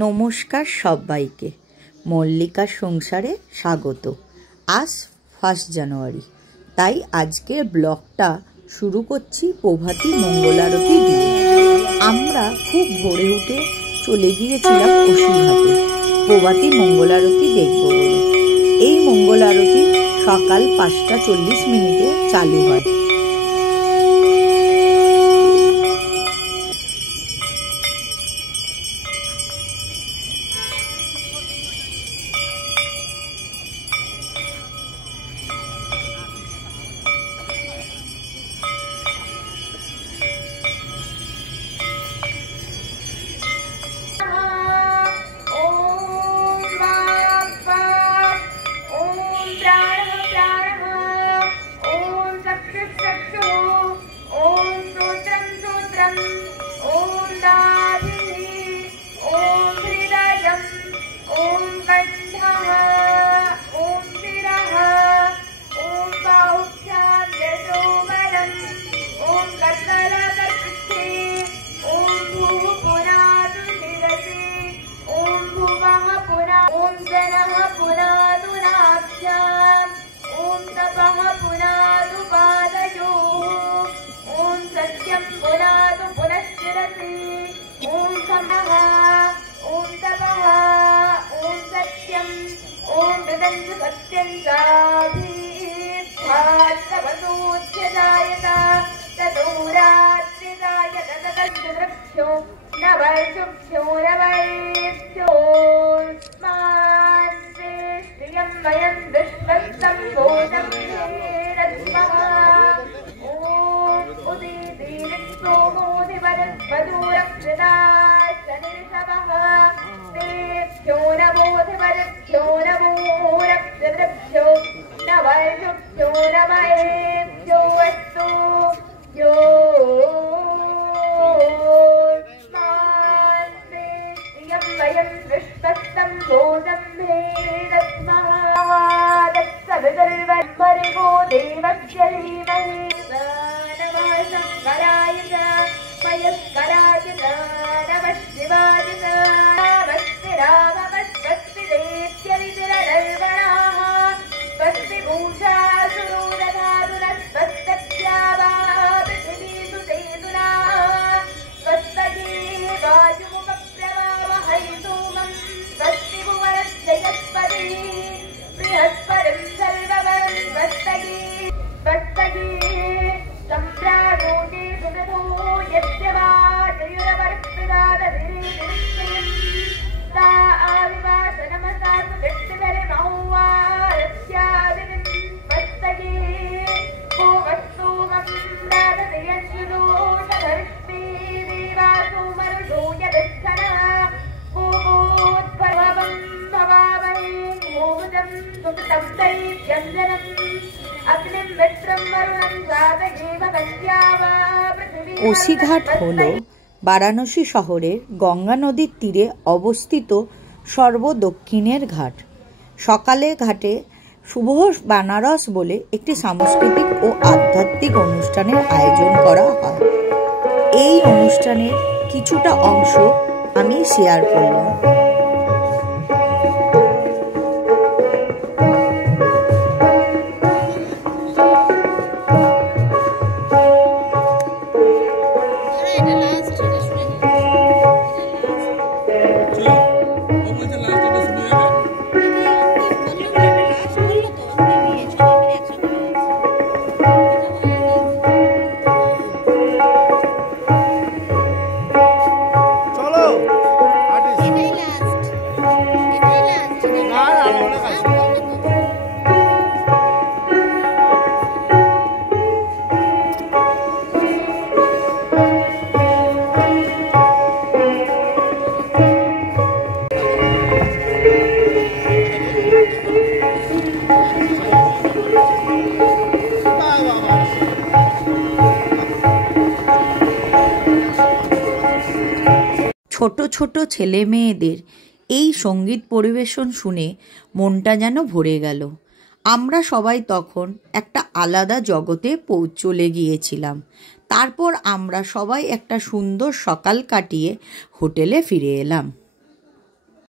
নমস্কার সবাইকে, মল্লিকার সংসারে স্বাগত। আজ 1 জানুয়ারি, তাই আজকের ব্লগটা শুরু করছি প্রভাতী মঙ্গলারতি দিয়ে। আমরা খুব ভোরে উঠে চলে গিয়েছিলাম অসিঘাটে প্রভাতী মঙ্গলারতি দেখব বলে। এই মঙ্গলারতি সকাল 5:40 চালু হয়। অসিঘাট হল বারাণসী শহরের গঙ্গা নদীর তীরে অবস্থিত সর্বদক্ষিণের ঘাট। সকালে ঘাটে শুভ বানারস বলে একটি সাংস্কৃতিক ও আধ্যাত্মিক অনুষ্ঠানের আয়োজন করা হয়। এই অনুষ্ঠানের কিছুটা অংশ আমি শেয়ার করলাম। ছোট ছোট ছেলে মেয়েদের এই সঙ্গীত পরিবেশন শুনে মনটা যেন ভরে গেল। আমরা সবাই তখন একটা আলাদা জগতে চলে গিয়েছিলাম। তারপর আমরা সবাই একটা সুন্দর সকাল কাটিয়ে হোটেলে ফিরে এলাম।